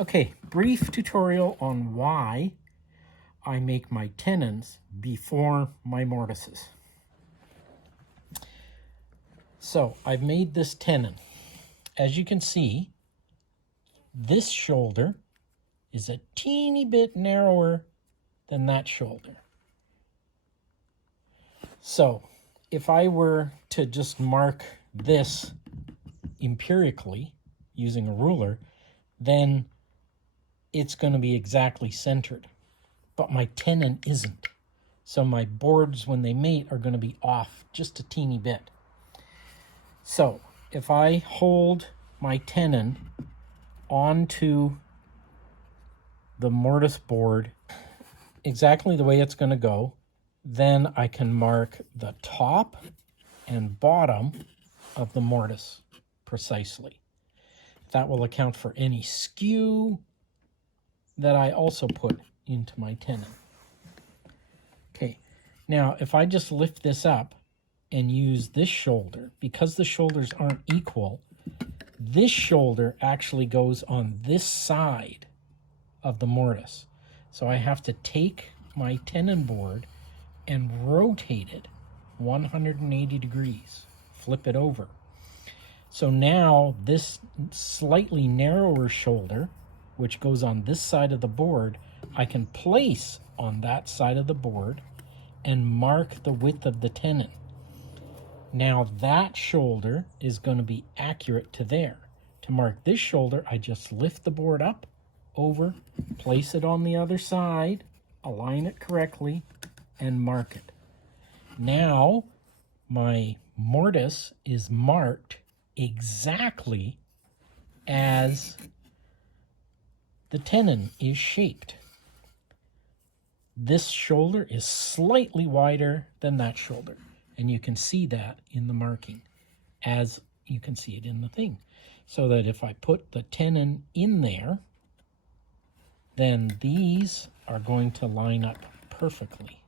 Okay, brief tutorial on why I make my tenons before my mortises. So I've made this tenon. As you can see, this shoulder is a teeny bit narrower than that shoulder. So if I were to just mark this empirically using a ruler, then it's going to be exactly centered. But my tenon isn't. So my boards, when they mate, are going to be off just a teeny bit. So if I hold my tenon onto the mortise board exactly the way it's going to go, then I can mark the top and bottom of the mortise precisely. That will account for any skew that I also put into my tenon. Okay, now if I just lift this up and use this shoulder, because the shoulders aren't equal, this shoulder actually goes on this side of the mortise. So I have to take my tenon board and rotate it 180 degrees, flip it over. So now this slightly narrower shoulder, which goes on this side of the board, I can place on that side of the board and mark the width of the tenon. Now that shoulder is going to be accurate to there. To mark this shoulder, I just lift the board up, over, place it on the other side, align it correctly, and mark it. Now my mortise is marked exactly as the tenon is shaped. This shoulder is slightly wider than that shoulder, and you can see that in the marking as you can see it in the thing. So that if I put the tenon in there, then these are going to line up perfectly.